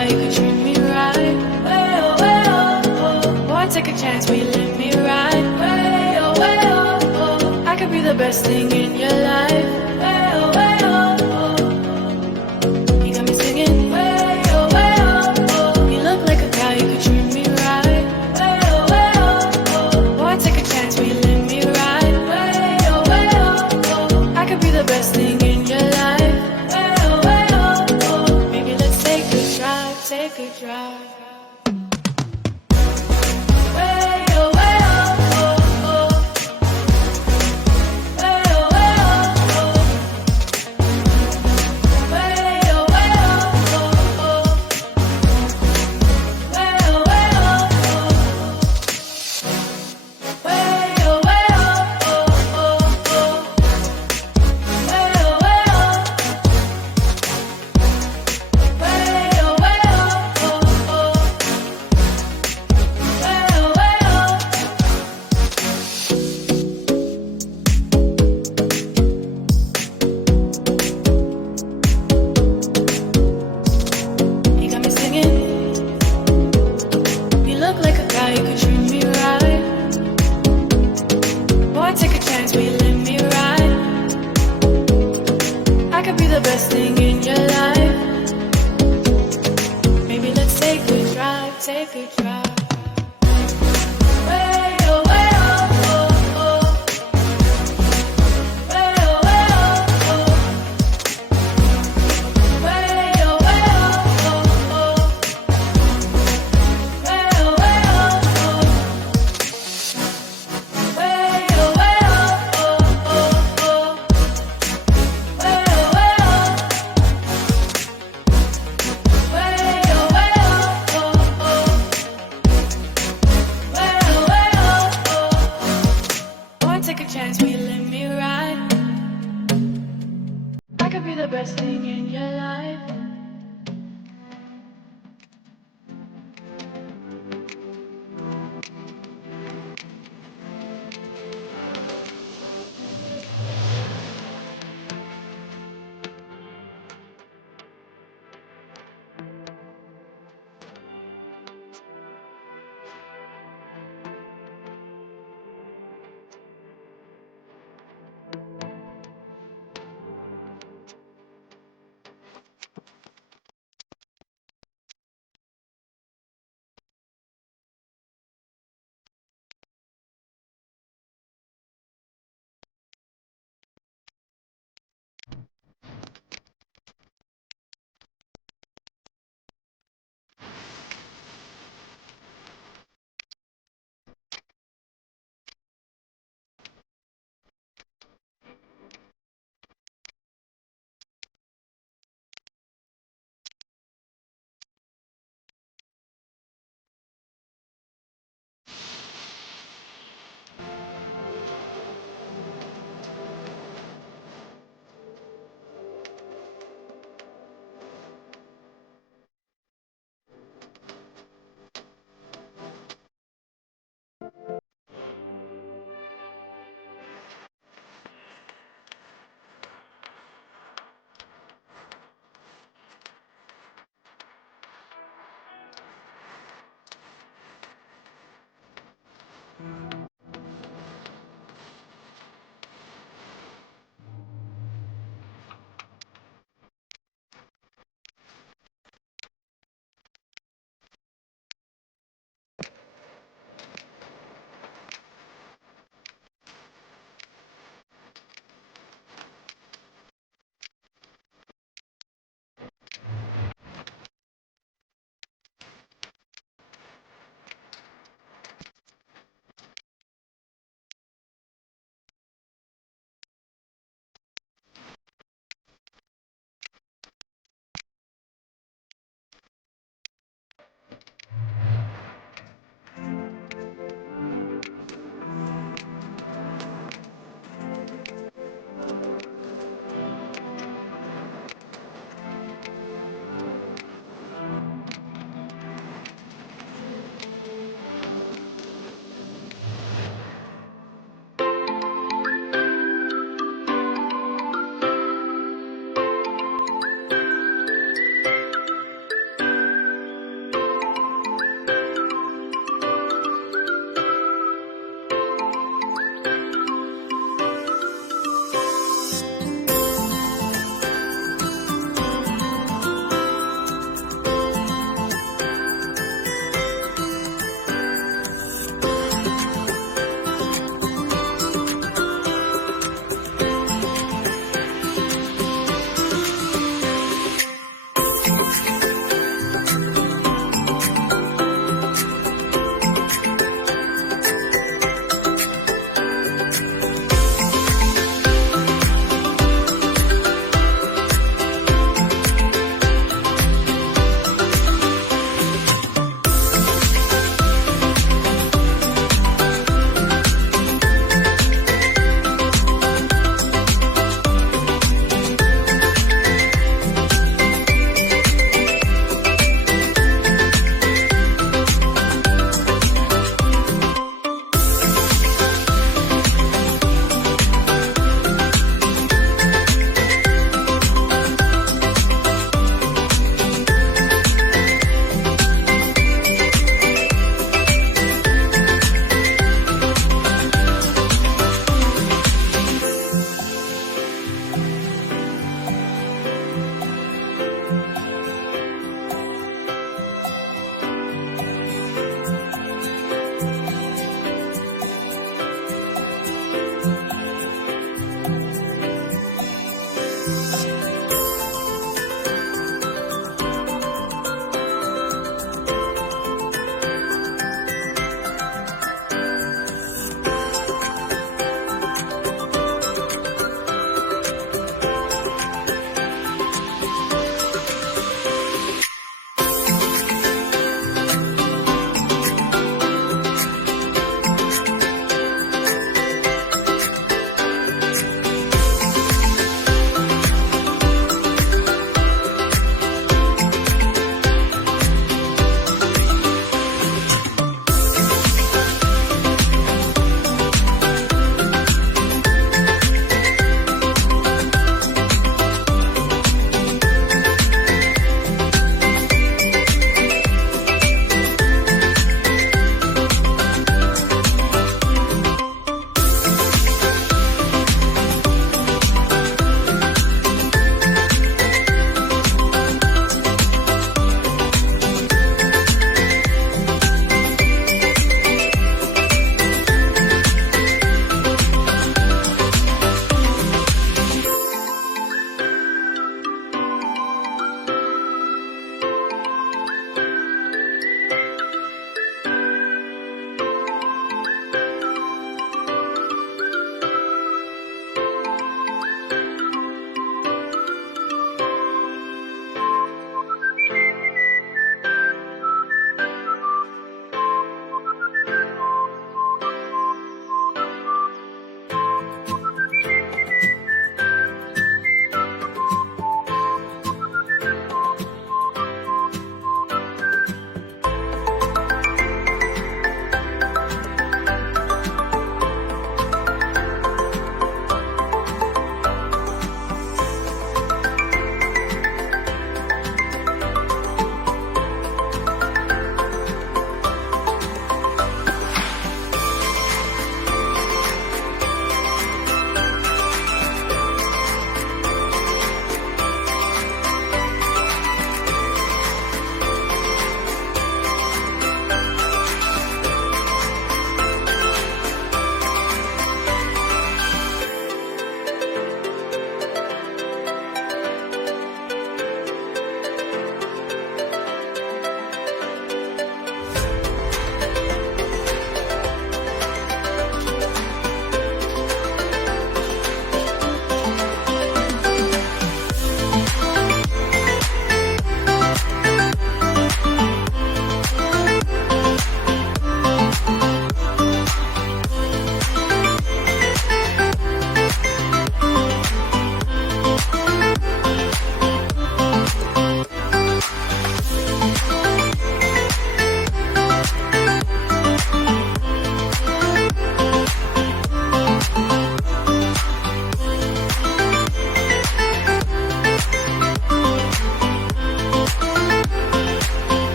guy, you could treat me right. Way oh, way oh, oh. Boy, take a chance, will you let me ride? Way oh, way oh, oh. I could be the best thing in your life. Way oh, way oh, oh. You got me singing. Way oh, way oh, oh. You look like a guy, you could treat me right. Way oh, oh. Boy, take a chance, will you let me ride? Way oh, oh. I could be the best thing in your life. Way oh, oh. Maybe let's take a drive, take a drive. Way oh, oh, oh. Way oh, oh. Way oh, oh, oh. Way oh, oh. Way oh, oh, oh. You got me singing. You look like a guy, you could treat me right. Boy, take a chance, will you let me ride? I could be the best thing in your life. Maybe let's take a drive, take a drive. Way oh, oh, oh. Way oh, oh. Way oh, oh, oh. Way oh, oh. Way oh, oh, oh. Way Boy, take a chance, will you let me ride? I could be the best thing in your life.